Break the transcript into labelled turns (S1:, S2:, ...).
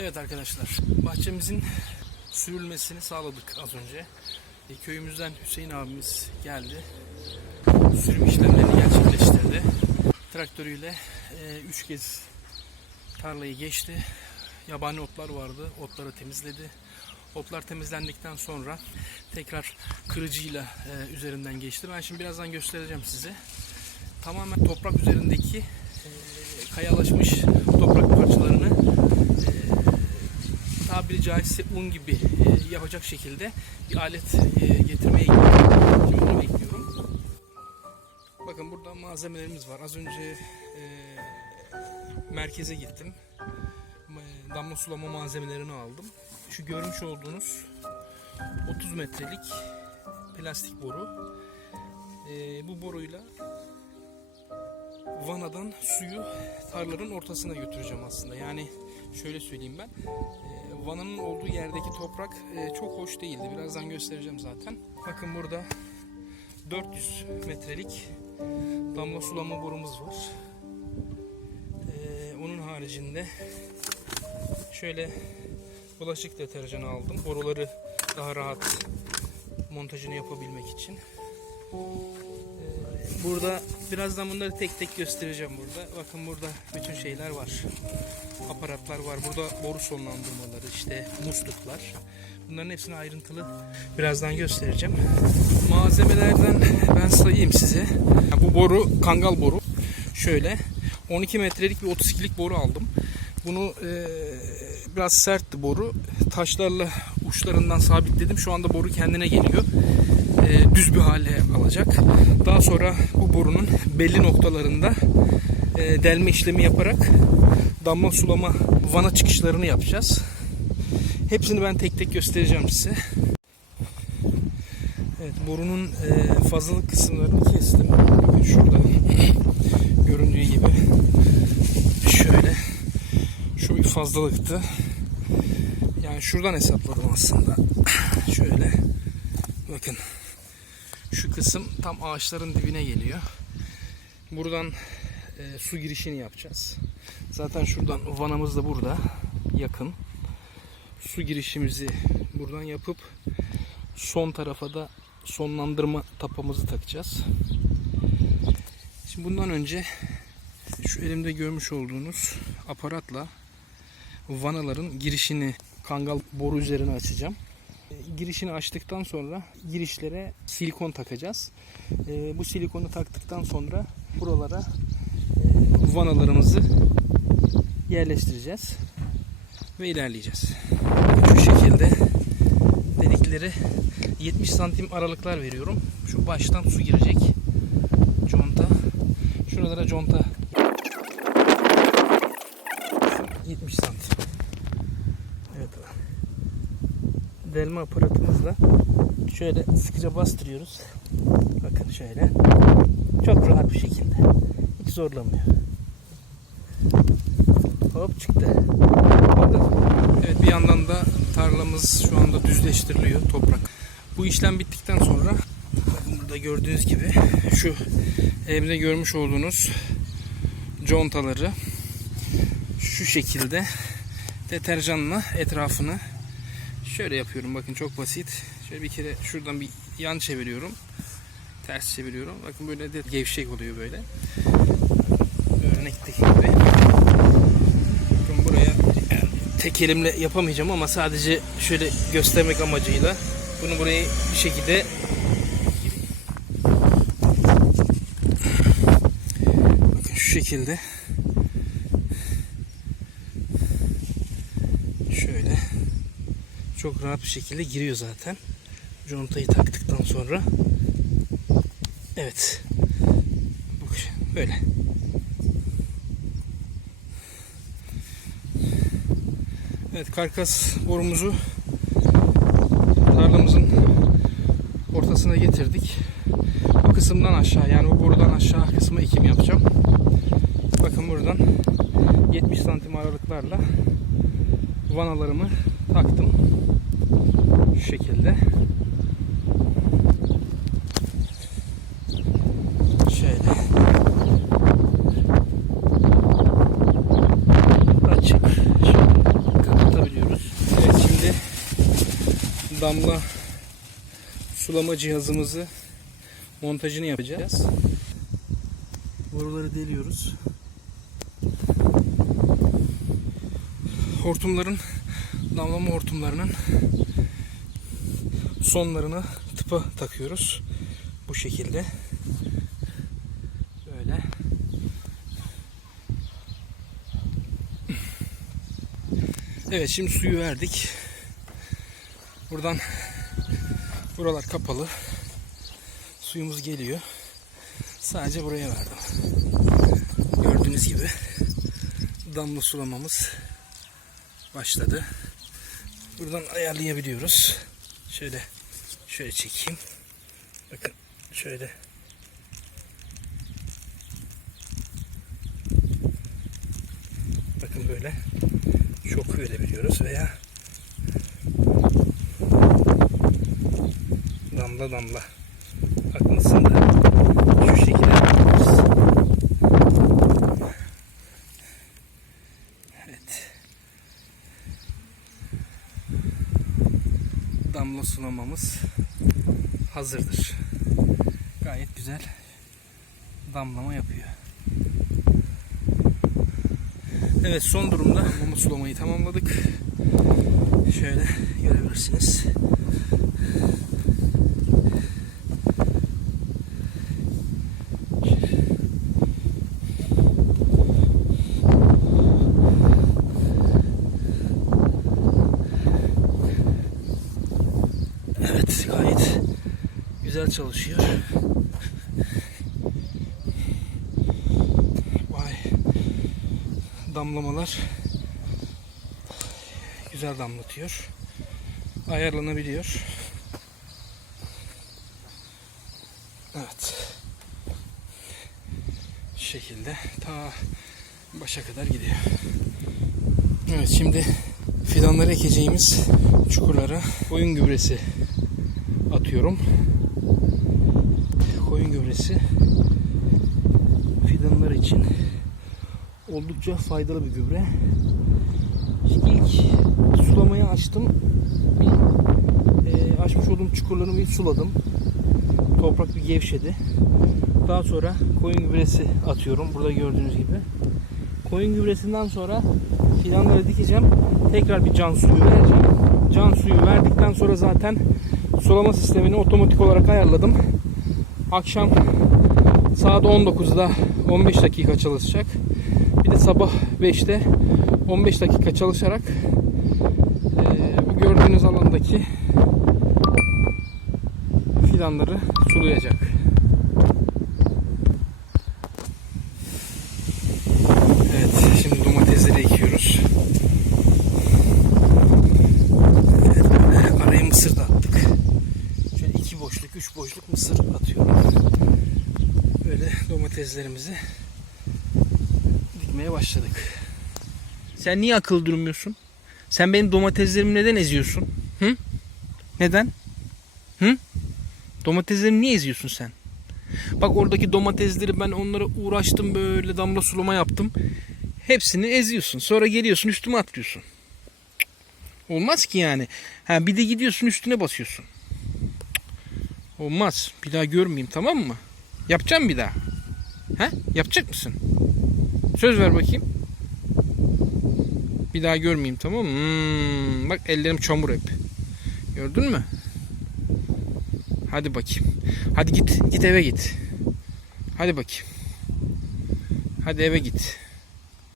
S1: Evet arkadaşlar, bahçemizin sürülmesini sağladık az önce. E, Köyümüzden Hüseyin abimiz geldi. Sürüm işlemlerini gerçekleştirdi. Traktörüyle 3 kez tarlayı geçti. Yabani otlar vardı, otları temizledi. Otlar temizlendikten sonra tekrar kırıcıyla e, üzerinden geçti. Ben şimdi birazdan göstereceğim size. Tamamen toprak üzerindeki e, kayalaşmış toprak parçalarını e, tabiri caizse un gibi e, yapacak şekilde bir alet e, getirmeye bekliyorum. Bakın burada malzemelerimiz var. Az önce e, merkeze gittim. Damla sulama malzemelerini aldım. Şu görmüş olduğunuz 30 metrelik plastik boru. E, bu boruyla vanadan suyu tarlanın ortasına götüreceğim aslında. Yani şöyle söyleyeyim ben. E, vananın olduğu yerdeki toprak e, çok hoş değildi. Birazdan göstereceğim zaten. Bakın burada 400 metrelik damla sulama borumuz var. E, onun haricinde şöyle bulaşık deterjanı aldım. Boruları daha rahat montajını yapabilmek için. Burada birazdan bunları tek tek göstereceğim burada. Bakın burada bütün şeyler var. Aparatlar var. Burada boru sonlandırmaları, işte musluklar. Bunların hepsini ayrıntılı birazdan göstereceğim. Malzemelerden ben sayayım size. Bu boru kangal boru. Şöyle 12 metrelik bir 32'lik boru aldım. Bunu e, biraz sertti boru. Taşlarla uçlarından sabitledim. Şu anda boru kendine geliyor e, düz bir hale alacak. Daha sonra bu borunun belli noktalarında e, delme işlemi yaparak damla sulama vana çıkışlarını yapacağız. Hepsini ben tek tek göstereceğim size. Evet borunun e, fazlalık kısımlarını kestim. Şurada göründüğü gibi. Şöyle. Şu bir fazlalıktı. Yani şuradan hesapladım aslında. Şöyle. Bakın şu kısım tam ağaçların dibine geliyor. Buradan e, su girişini yapacağız. Zaten şuradan vanamız da burada yakın. Su girişimizi buradan yapıp son tarafa da sonlandırma tapamızı takacağız. Şimdi bundan önce şu elimde görmüş olduğunuz aparatla vanaların girişini kangal boru üzerine açacağım girişini açtıktan sonra girişlere silikon takacağız. E, bu silikonu taktıktan sonra buralara e, vanalarımızı yerleştireceğiz ve ilerleyeceğiz. Şu şekilde delikleri 70 santim aralıklar veriyorum. Şu baştan su girecek. Conta. Şuralara conta 70 santim. Evet delme aparatımızla şöyle sıkıca bastırıyoruz. Bakın şöyle. Çok rahat bir şekilde. Hiç zorlamıyor. Hop çıktı. Evet bir yandan da tarlamız şu anda düzleştiriliyor toprak. Bu işlem bittikten sonra bakın burada gördüğünüz gibi şu elimde görmüş olduğunuz contaları şu şekilde deterjanla etrafını Şöyle yapıyorum bakın çok basit. Şöyle bir kere şuradan bir yan çeviriyorum. Ters çeviriyorum. Bakın böyle de gevşek oluyor böyle. Örnekteki gibi. Bakın buraya tek elimle yapamayacağım ama sadece şöyle göstermek amacıyla bunu buraya bir şekilde bakın şu şekilde çok rahat bir şekilde giriyor zaten. Contayı taktıktan sonra. Evet. Bak böyle. Evet karkas borumuzu tarlamızın ortasına getirdik. Bu kısımdan aşağı yani bu borudan aşağı kısmı ekim yapacağım. Bakın buradan 70 santim aralıklarla vanalarımı taktım. Şu şekilde. Şöyle. Açık. Şöyle kapatabiliyoruz. Evet şimdi damla sulama cihazımızı montajını yapacağız. Boruları deliyoruz. Hortumların damlama hortumlarının sonlarını tıpa takıyoruz. Bu şekilde. Böyle. Evet şimdi suyu verdik. Buradan buralar kapalı. Suyumuz geliyor. Sadece buraya verdim. Gördüğünüz gibi damla sulamamız başladı. Buradan ayarlayabiliyoruz. Şöyle şöyle çekeyim. Bakın şöyle Bakın böyle çok verebiliyoruz veya damla damla akmasın da şu şekilde yapıyoruz. Evet. Damla sulamamız hazırdır. Gayet güzel damlama yapıyor. Evet son durumda mama sulamayı tamamladık. Şöyle görebilirsiniz. Evet gayet güzel çalışıyor. Vay damlamalar güzel damlatıyor. Ayarlanabiliyor. Evet. Şu şekilde ta başa kadar gidiyor. Evet şimdi fidanları ekeceğimiz çukurlara koyun gübresi atıyorum. Koyun gübresi fidanlar için oldukça faydalı bir gübre. İşte ilk sulamayı açtım. E, açmış olduğum çukurlarımı bir suladım. Toprak bir gevşedi. Daha sonra koyun gübresi atıyorum. Burada gördüğünüz gibi. Koyun gübresinden sonra fidanları dikeceğim. Tekrar bir can suyu vereceğim. Can suyu verdikten sonra zaten sulama sistemini otomatik olarak ayarladım. Akşam saat 19'da 15 dakika çalışacak. Bir de sabah 5'te 15 dakika çalışarak eee, bu gördüğünüz alandaki fidanları sulayacak. Evet, şimdi domatesleri ekiyoruz. Evet, böyle araya mısır da attık. Şöyle iki boşluk, üç boşluk mısır atıyorum. Böyle domateslerimizi dikmeye başladık. Sen niye akıl durmuyorsun? Sen benim domateslerimi neden eziyorsun? Hı? Neden? Hı? Domateslerimi niye eziyorsun sen? Bak oradaki domatesleri ben onlara uğraştım böyle damla sulama yaptım. Hepsini eziyorsun. Sonra geliyorsun üstüme atlıyorsun. Olmaz ki yani. Ha bir de gidiyorsun üstüne basıyorsun. Olmaz. Bir daha görmeyeyim tamam mı? Yapacağım bir daha. He? Yapacak mısın? Söz ver bakayım. Bir daha görmeyeyim tamam mı? Hmm, bak ellerim çamur hep. Gördün mü? Hadi bakayım. Hadi git. Git eve git. Hadi bakayım. Hadi eve git.